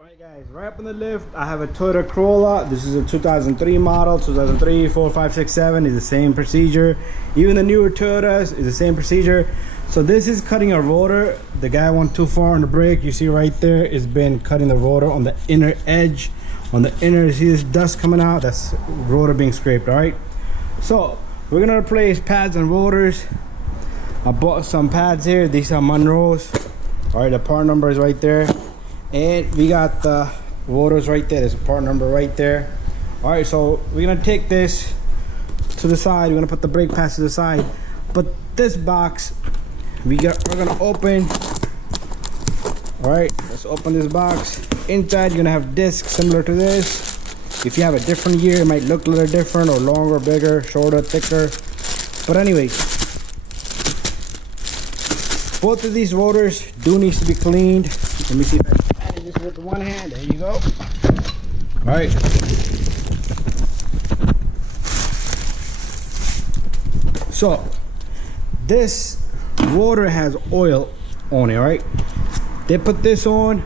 Alright guys, right up on the lift I have a Toyota Corolla. This is a 2003 model. 2003, 4, 5, 6, 7 is the same procedure. Even the newer Toyotas is the same procedure. So this is cutting a rotor. The guy went too far on the brake. You see right there, it's been cutting the rotor on the inner edge. On the inner, you see this dust coming out? That's rotor being scraped, alright? So we're gonna replace pads and rotors. I bought some pads here. These are Monroe's. Alright, the part number is right there. And we got the rotors right there. There's a part number right there. Alright, so we're gonna take this to the side. We're gonna put the brake pads to the side. But this box, we're gonna open. Alright, let's open this box. Inside, you're gonna have discs similar to this. If you have a different year, it might look a little different, or longer, bigger, shorter, thicker. But anyway, both of these rotors do need to be cleaned. Let me see if I can manage this with one hand. There you go. All right. So this rotor has oil on it, right? They put this on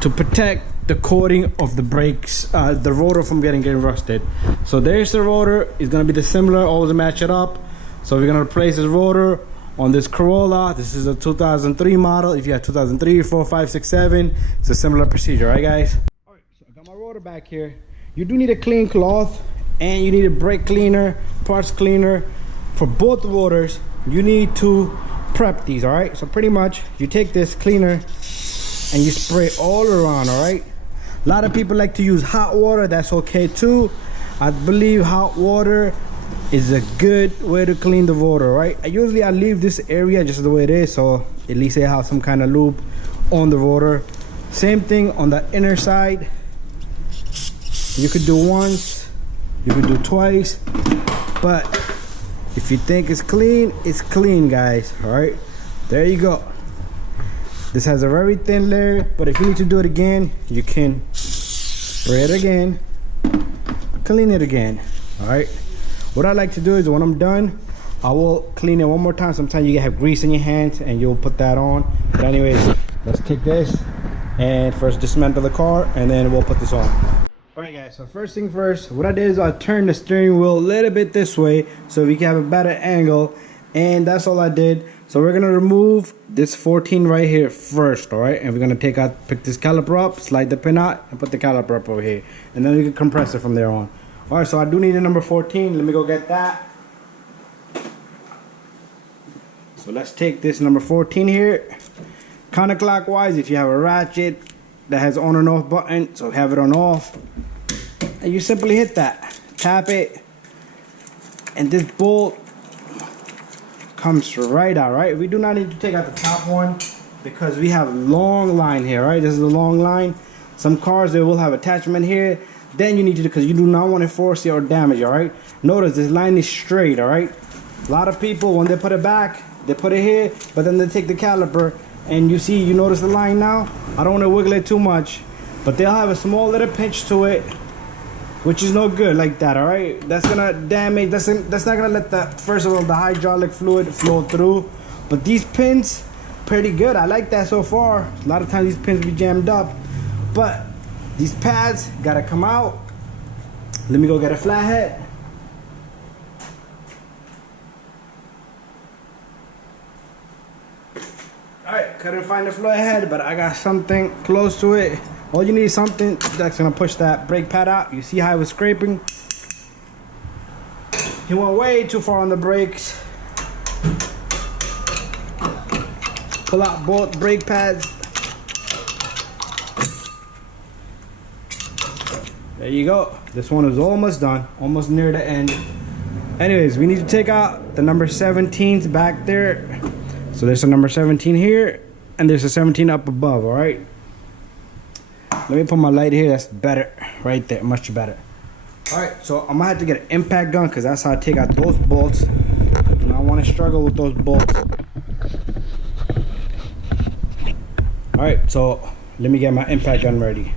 to protect the coating of the brakes, the rotor from getting rusted. So there's the rotor. It's gonna be the similar, always match it up. So we're gonna replace this rotor on this Corolla. This is a 2003 model. If you have 2003, 4, 5, 6, 7, it's a similar procedure, right guys? All right, so I got my rotor back here. You do need a clean cloth, and you need a brake cleaner, parts cleaner. For both rotors, you need to prep these, all right? So pretty much, you take this cleaner and you spray all around, all right? A lot of people like to use hot water. That's okay too. I believe hot water is a good way to clean the rotor, right? Usually I leave this area just the way it is, so at least they have some kind of lube on the rotor. Same thing on the inner side. You could do once, you could do twice, but if you think it's clean, guys. All right, there you go. This has a very thin layer, but if you need to do it again, you can spray it again, clean it again. All right, what I like to do is when I'm done, I will clean it one more time. Sometimes you have grease in your hands and you'll put that on. But anyways, let's take this and first dismantle the car, and then we'll put this on. All right guys, so first thing first, what I did is I turned the steering wheel a little bit this way so we can have a better angle, and that's all I did. So we're gonna remove this 14 right here first, all right? And we're gonna pick this caliper up, slide the pin out, and put the caliper up over here. And then we can compress it from there on. All right, so I do need a number 14. Let me go get that. So let's take this number 14 here. Counterclockwise, if you have a ratchet that has on and off button, so have it on off. And you simply hit that, tap it, and this bolt comes right out, right? We do not need to take out the top one because we have a long line here, right? This is a long line. Some cars, they will have attachment here. Then you need to, because you do not want to force it or damage it, all right? Notice this line is straight, all right? A lot of people, when they put it back, they put it here, but then they take the caliper, and you notice the line now? I don't want to wiggle it too much, but they'll have a small little pinch to it, which is no good like that, all right? That's gonna damage, that's not gonna let first of all, the hydraulic fluid flow through. But these pins, pretty good. I like that so far. A lot of times these pins be jammed up, but these pads gotta come out. Let me go get a flathead. All right, couldn't find the flathead, but I got something close to it. All you need is something that's gonna push that brake pad out. You see how it was scraping? He went way too far on the brakes. Pull out both brake pads. There you go. This one is almost done, almost near the end. Anyways, we need to take out the number 17s back there. So there's a number 17 here, and there's a 17 up above, all right? Let me put my light here. That's better right there, much better. All right, so I'm gonna have to get an impact gun because that's how I take out those bolts. I do not want to struggle with those bolts. All right, so let me get my impact gun ready.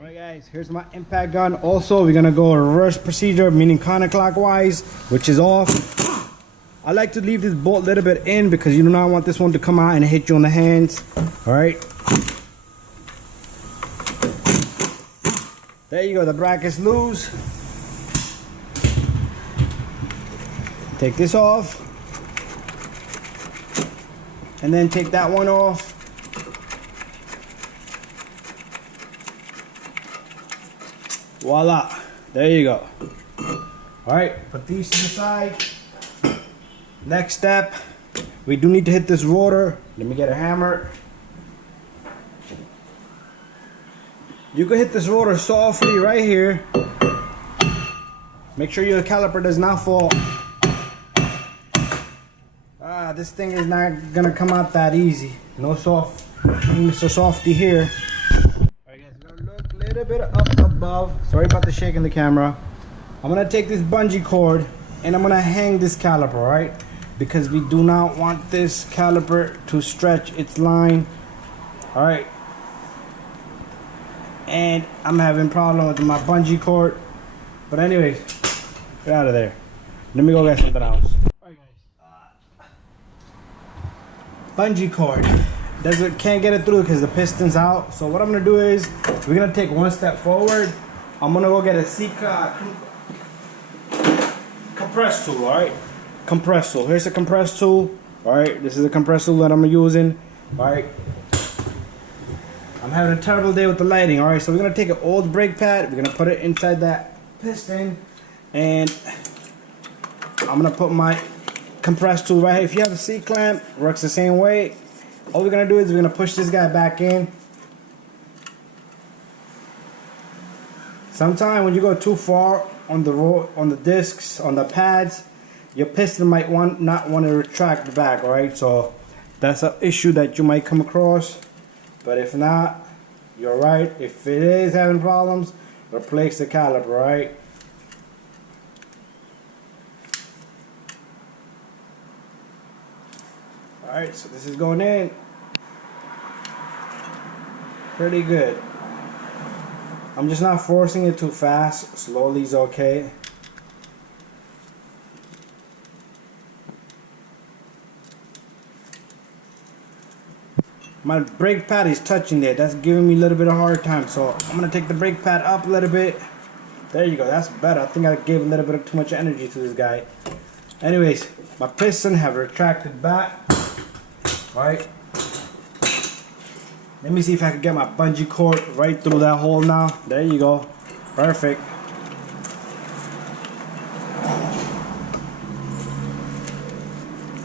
All right guys, here's my impact gun. Also, we're gonna go reverse procedure, meaning counterclockwise, which is off. I like to leave this bolt a little bit in because you do not want this one to come out and hit you on the hands. All right, There you go, the bracket's loose. Take this off. And then take that one off. Voila, there you go. All right, put these to the side. Next step, we do need to hit this rotor. Let me get a hammer. You can hit this rotor softly right here. Make sure your caliper does not fall. This thing is not gonna come out that easy. No soft, Mr. Softy here. Alright guys, we're gonna look a little bit up above. Sorry about the shake in the camera. I'm gonna take this bungee cord and I'm gonna hang this caliper, right? Because we do not want this caliper to stretch its line. Alright. And I'm having problem with my bungee cord. But anyways, get out of there. Let me go get something else. Bungee cord can't get it through because the piston's out. So what I'm gonna do is we're gonna take one step forward. I'm gonna go get a compress tool. All right, compress tool. Here's a compress tool. All right, this is a compress tool that I'm using. All right, I'm having a terrible day with the lighting. All right, so we're gonna take an old brake pad. We're gonna put it inside that piston, and I'm gonna put my compress tool right here. If you have a C-clamp, works the same way. All we're gonna do is we're gonna push this guy back in. Sometimes when you go too far on the discs, on the pads, your piston might not want to retract back. All right, so that's an issue that you might come across. But if not, you're right. If it is having problems, replace the caliper. Right. Alright, so this is going in pretty good. I'm just not forcing it too fast. Slowly is okay. My brake pad is touching there. That's giving me a little bit of a hard time. So I'm going to take the brake pad up a little bit. There you go. That's better. I think I gave a little bit of too much energy to this guy. Anyways, my piston have retracted back. Right. Let me see if I can get my bungee cord right through that hole now. There you go. Perfect.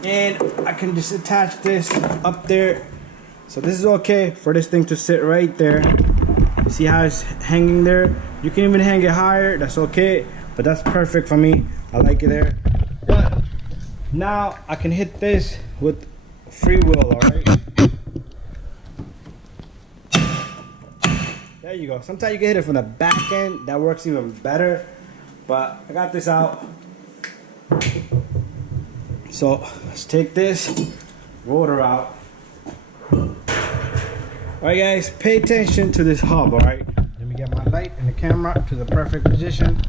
And I can just attach this up there. So this is okay for this thing to sit right there. See how it's hanging there? You can even hang it higher. That's okay. But that's perfect for me. I like it there. But now I can hit this with free wheel, alright? There you go. Sometimes you can hit it from the back end. That works even better. But I got this out. So let's take this rotor out. Alright guys, pay attention to this hub, alright? Let me get my light and the camera to the perfect position.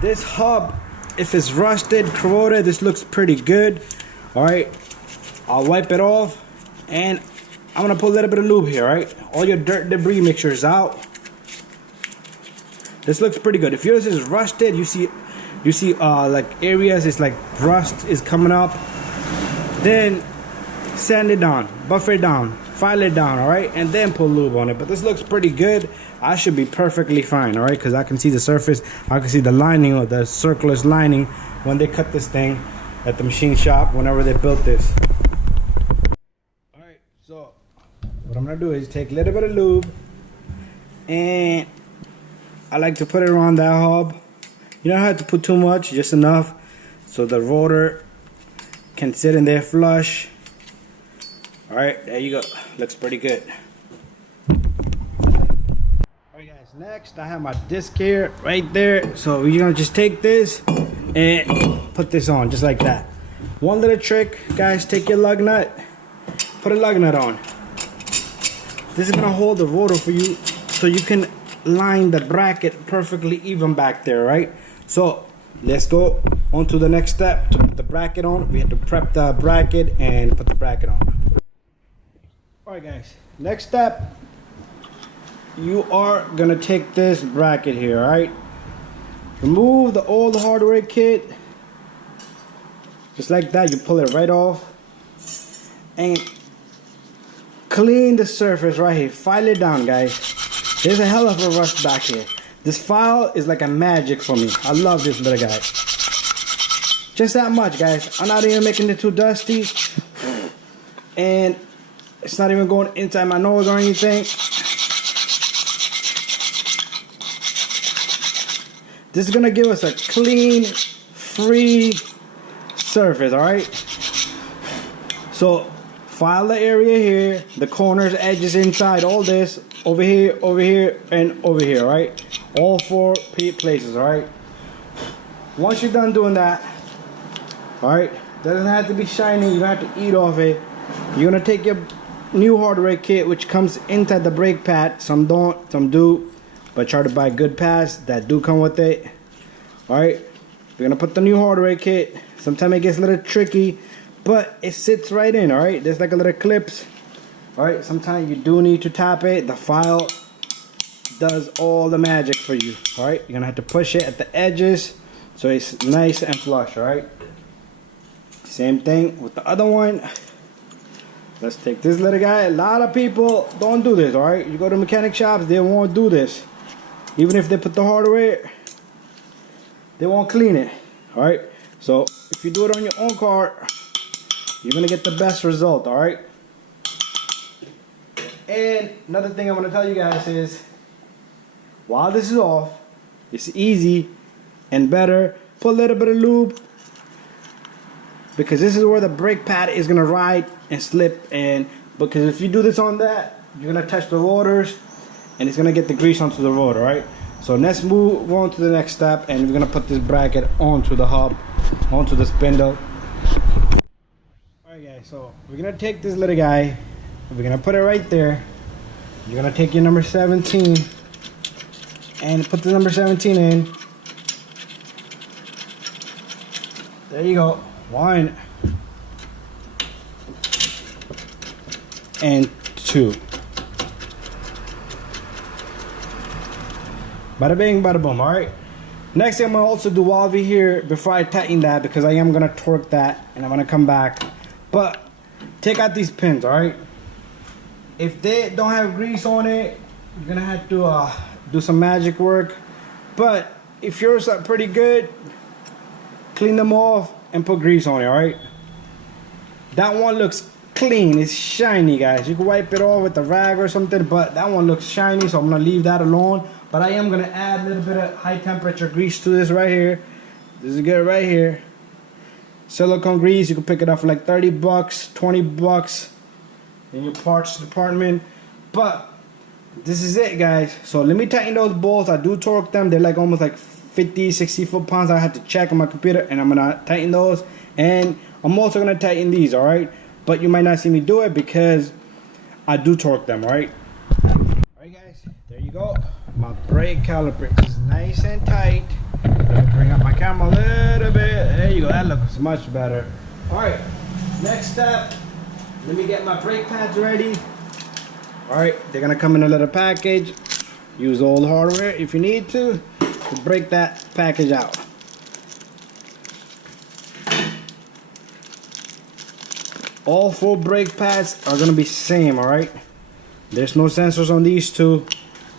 This hub, if it's rusted, corroded, this looks pretty good. Alright, I'll wipe it off and I'm gonna put a little bit of lube here, right? All your dirt debris mixture is out. This looks pretty good. If yours is rusted, you see like areas it's like rust is coming up, then sand it down, buff it down, file it down, all right, and then put lube on it. But this looks pretty good. I should be perfectly fine, all right, because I can see the surface. I can see the lining or the circular lining when they cut this thing at the machine shop whenever they built this. All right, so what I'm gonna do is take a little bit of lube and I like to put it around that hub. You don't have to put too much, just enough so the rotor can sit in there flush. All right, there you go. Looks pretty good. Alright guys, next I have my disc here right there. So you're gonna just take this and put this on just like that. One little trick, guys, take your lug nut, put a lug nut on. This is gonna hold the rotor for you so you can line the bracket perfectly even back there, right? So let's go on to the next step. To put the bracket on, we have to prep the bracket and put the bracket on. Alright guys, next step, you are gonna take this bracket here, all right? Remove the old hardware kit, just like that. You pull it right off and clean the surface right here. File it down, guys. There's a hell of a rust back here. This file is like a magic for me. I love this little guy. Just that much, guys. I'm not even making it too dusty, and it's not even going inside my nose or anything. This is gonna give us a clean, free surface, alright? So file the area here, the corners, edges, inside, all this, over here, and over here, right? All 4 places, alright? Once you're done doing that, alright, doesn't have to be shiny, you don't have to eat off it. You're gonna take your new hardware kit, which comes inside the brake pad. Some don't, some do, but try to buy good pads that do come with it. Alright, we're gonna put the new hardware kit. Sometimes it gets a little tricky, but it sits right in, alright? There's like a little clips. Alright, sometimes you do need to tap it. The file does all the magic for you. Alright, you're gonna have to push it at the edges so it's nice and flush, alright? Same thing with the other one. Let's take this little guy. A lot of people don't do this, alright? You go to mechanic shops, they won't do this. Even if they put the hardware, they won't clean it, alright? So if you do it on your own car, you're gonna get the best result, alright? And another thing I'm gonna tell you guys is, while this is off, it's easy and better. Put a little bit of lube, because this is where the brake pad is gonna ride and slip, and because if you do this on that, you're gonna touch the rotors and it's gonna get the grease onto the rotor, right? So let's move on to the next step, and we're gonna put this bracket onto the hub, onto the spindle. Alright guys, so we're gonna take this little guy, we're gonna put it right there. You're gonna take your number 17 and put the number 17 in. There you go. 1 and 2. Bada bing, bada boom. Alright. Next thing I'm gonna also do while we're here, before I tighten that, because I am gonna torque that and I'm gonna come back. But take out these pins, alright? If they don't have grease on it, you're gonna have to do some magic work. But if yours are pretty good, clean them off and put grease on it, alright? That one looks clean, it's shiny, guys. You can wipe it off with a rag or something, but that one looks shiny, so I'm gonna leave that alone. But I am gonna add a little bit of high temperature grease to this right here. This is good right here. Silicone grease, you can pick it up for like 30 bucks, 20 bucks in your parts department. But this is it, guys. So let me tighten those bolts. I do torque them. They're like almost like 50, 60 foot-pounds. I have to check on my computer, and I'm gonna tighten those. And I'm also gonna tighten these, alright? But you might not see me do it because I do torque them, alright? Alright guys, there you go. My brake caliper is nice and tight. Let me bring up my camera a little bit. There you go, that looks much better. Alright, next step, let me get my brake pads ready. Alright, they're gonna come in a little package. Use old hardware if you need to break that package out. All 4 brake pads are gonna be same, alright? There's no sensors on these 2,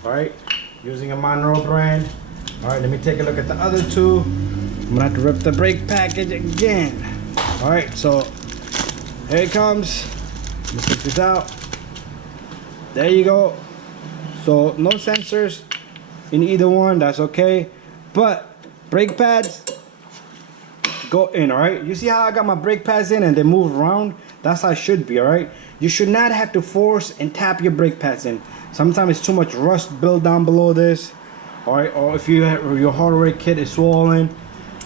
alright? Using a Monroe brand. Alright, let me take a look at the other 2. I'm gonna have to rip the brake package again. Alright, so here it comes. Let me take this out. There you go. So no sensors in either one, that's okay. But brake pads go in, alright? You see how I got my brake pads in and they move around? That's how it should be, alright? You should not have to force and tap your brake pads in. Sometimes it's too much rust built down below this, alright? Or if you have, your hardware kit is swollen.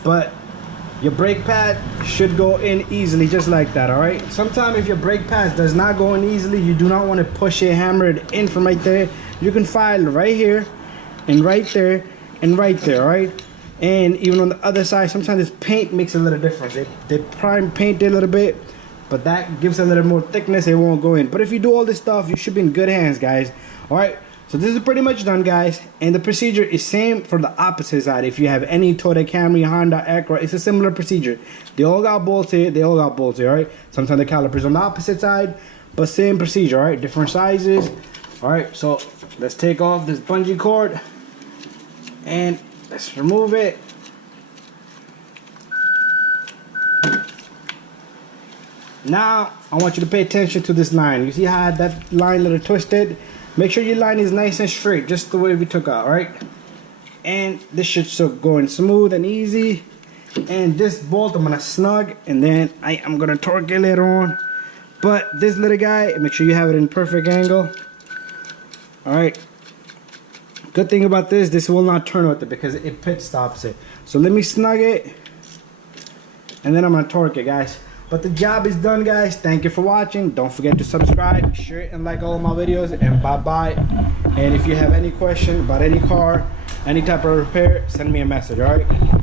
But your brake pad should go in easily, just like that, alright? Sometimes if your brake pad does not go in easily, you do not want to push it, hammer it in from right there. You can file right here, and right there, and right there, alright? And even on the other side, sometimes this paint makes a little difference. They prime paint it a little bit, but that gives a little more thickness, it won't go in. But if you do all this stuff, you should be in good hands, guys. Alright, So this is pretty much done, guys, and the procedure is same for the opposite side. If you have any Toyota Camry, Honda, Acura, it's a similar procedure. They all got bolts here, all right? Sometimes the caliper's on the opposite side, but same procedure, all right? Different sizes. All right, so let's take off this bungee cord and let's remove it. Now I want you to pay attention to this line. You see how that line a little twisted? Make sure your line is nice and straight, just the way we took out, right? And this should start going smooth and easy. And this bolt I'm gonna snug, and then I'm gonna torque it later on. But this little guy, make sure you have it in perfect angle. All right. Good thing about this will not turn with it because it pit stops it. So let me snug it, and then I'm gonna torque it, guys. But the job is done, guys. Thank you for watching. Don't forget to subscribe, share, and like all of my videos. And bye-bye. And if you have any question about any car, any type of repair, send me a message, all right?